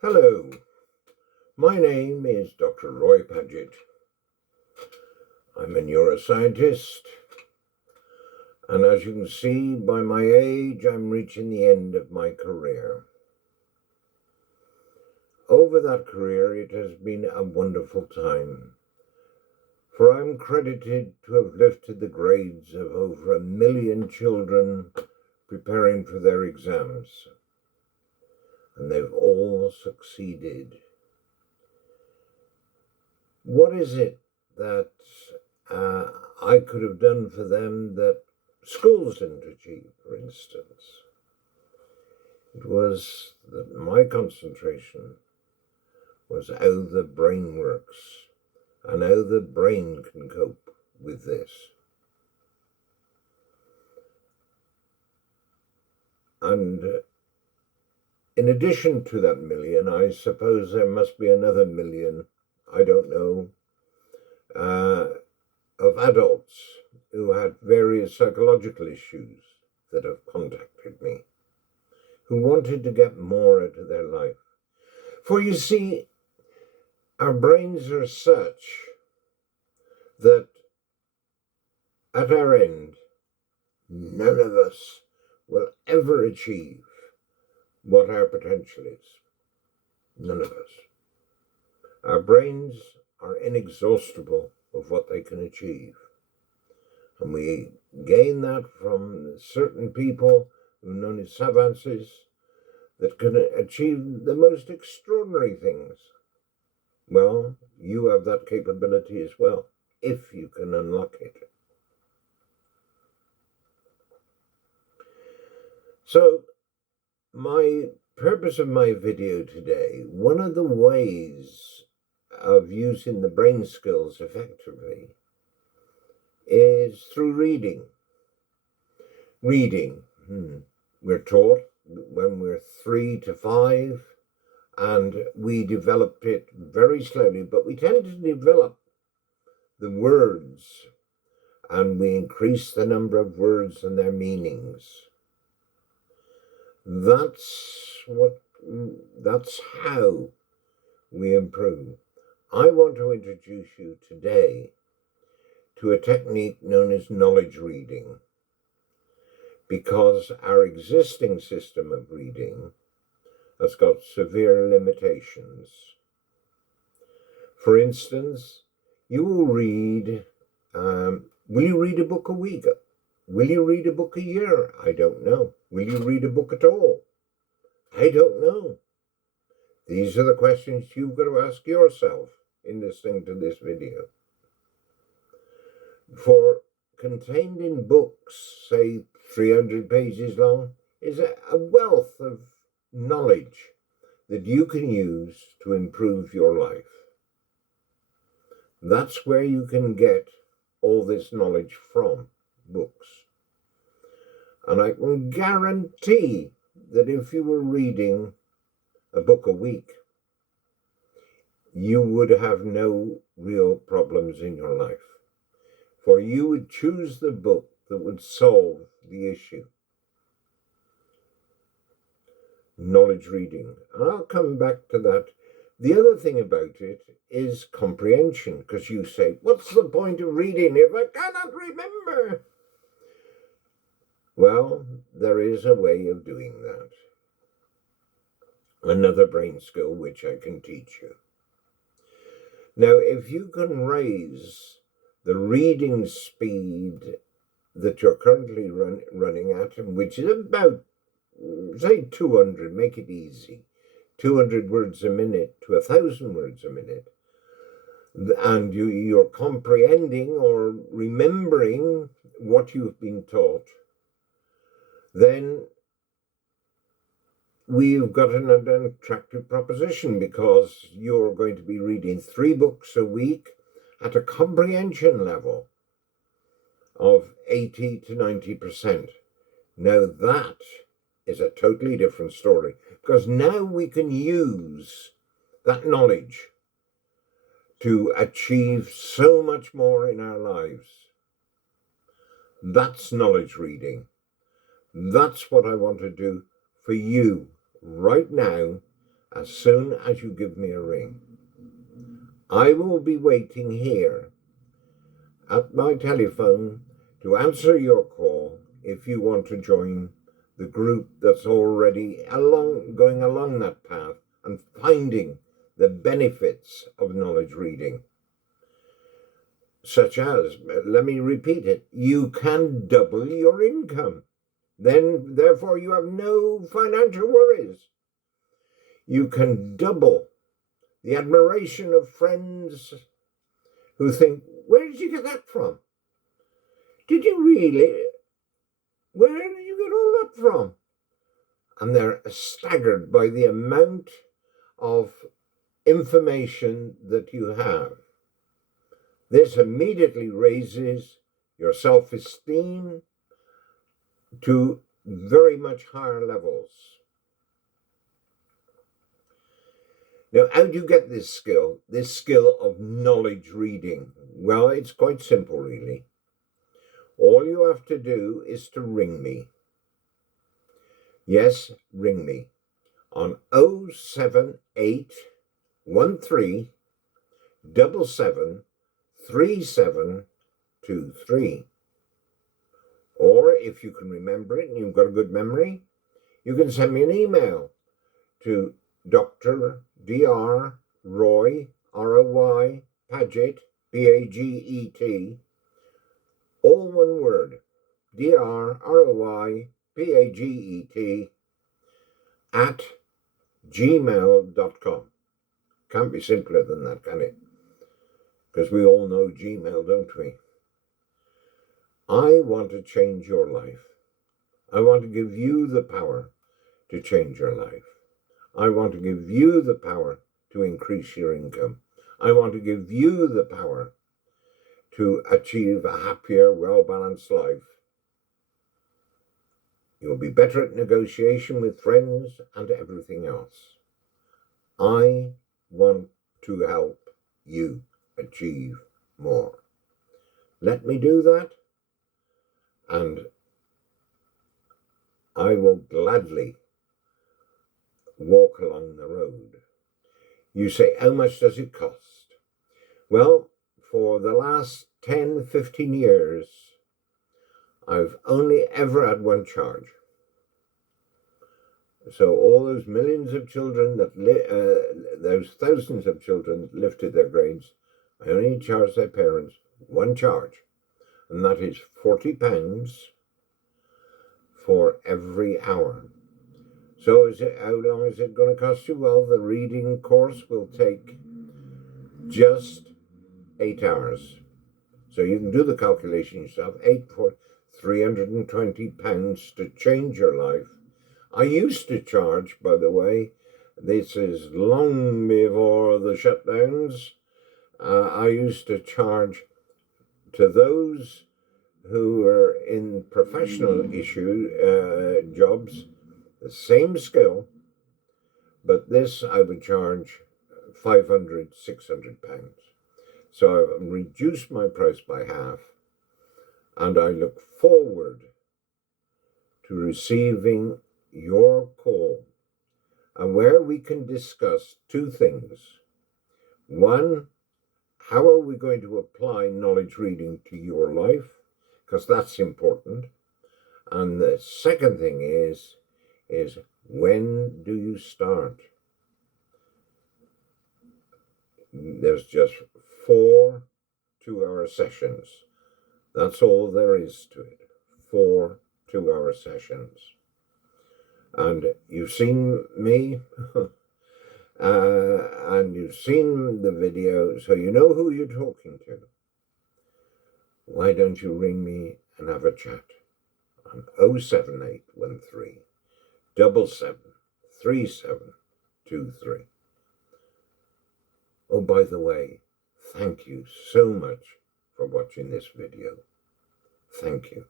Hello, my name is Dr. Roy Paget. I'm a neuroscientist, and as you can see by my age, I'm reaching the end of my career. Over that career, it has been a wonderful time, for I'm credited to have lifted the grades of over 1 million children preparing for their exams, and they've all succeeded. What is it that I could have done for them that schools didn't achieve, for instance? It was that my concentration was how the brain works and how the brain can cope with this. And in addition to that million, I suppose there must be another million, I don't know, of adults who had various psychological issues that have contacted me, who wanted to get more out of their life. For you see, our brains are such that at our end, none of us will ever achieve what our potential is. None of us. Our brains are inexhaustible of what they can achieve. And we gain that from certain people who are known as savants that can achieve the most extraordinary things. Well, you have that capability as well, if you can unlock it. So, my purpose of my video today, one of the ways of using the brain skills effectively is through reading. Reading, we're taught when we're 3 to 5, and we developed it very slowly, but we tend to develop the words, and we increase the number of words and their meanings. That's how we improve. I want to introduce you today to a technique known as knowledge reading, because our existing system of reading has got severe limitations. For instance, you will read, will you read a book a week? Will you read a book a year? I don't know. Will you read a book at all? I don't know. These are the questions you've got to ask yourself in listening to this video. For contained in books, say 300 pages long, is a wealth of knowledge that you can use to improve your life. That's where you can get all this knowledge from, books. And I can guarantee that if you were reading a book a week, you would have no real problems in your life. For you would choose the book that would solve the issue. Knowledge reading. And I'll come back to that. The other thing about it is comprehension, because you say, what's the point of reading if I cannot remember? Well, there is a way of doing that. Another brain skill which I can teach you. Now, if you can raise the reading speed that you're currently running at, which is about, say, 200, make it easy, 200 words a minute to 1,000 words a minute, and you're comprehending or remembering what you've been taught, then we've got an attractive proposition, because you're going to be reading 3 books a week at a comprehension level of 80 to 90%. Now that is a totally different story, because now we can use that knowledge to achieve so much more in our lives. That's knowledge reading. That's what I want to do for you right now as soon as you give me a ring. I will be waiting here at my telephone to answer your call if you want to join the group that's already going along that path and finding the benefits of knowledge reading. Such as, let me repeat it, you can double your income. Therefore, you have no financial worries. You can double the admiration of friends who think, where did you get that from? Did you really? Where did you get all that from? And they're staggered by the amount of information that you have. This immediately raises your self-esteem to very much higher levels. Now, how do you get this skill of knowledge reading? Well, it's quite simple, really. All you have to do is to ring me. Yes, ring me on 07813 773723. Or if you can remember it and you've got a good memory, you can send me an email to Dr. Dr. Roy, R-O-Y, Paget, P-A-G-E-T, all one word, Dr. R-O-Y, P-A-G-E-T, at gmail.com. Can't be simpler than that, can it? Because we all know Gmail, don't we? I want to change your life. I want to give you the power to change your life. I want to give you the power to increase your income. I want to give you the power to achieve a happier, well-balanced life. You'll be better at negotiation with friends and everything else. I want to help you achieve more. Let me do that, and I will gladly walk along the road. You say, how much does it cost? Well, for the last 10, 15 years, I've only ever had one charge. So all those millions of children those thousands of children that lifted their grades, I only charge their parents one charge, and that is £40 for every hour. So how long is it going to cost you? Well, the reading course will take just 8 hours. So you can do the calculation yourself, 8 for £320 to change your life. I used to charge, by the way, this is long before the shutdowns, I used to charge to those who were in professional jobs, the same skill, but this I would charge £500, £600. So I've reduced my price by half, and I look forward to receiving your call, and where we can discuss two things. One, how are we going to apply knowledge reading to your life? Because that's important. And the second thing is when do you start? There's just 4 two-hour sessions. That's all there is to it. 4 two-hour sessions. And you've seen me, and you've seen the video, so you know who you're talking to. Why don't you ring me and have a chat on 07813 773723. Oh, by the way, thank you so much for watching this video. Thank you.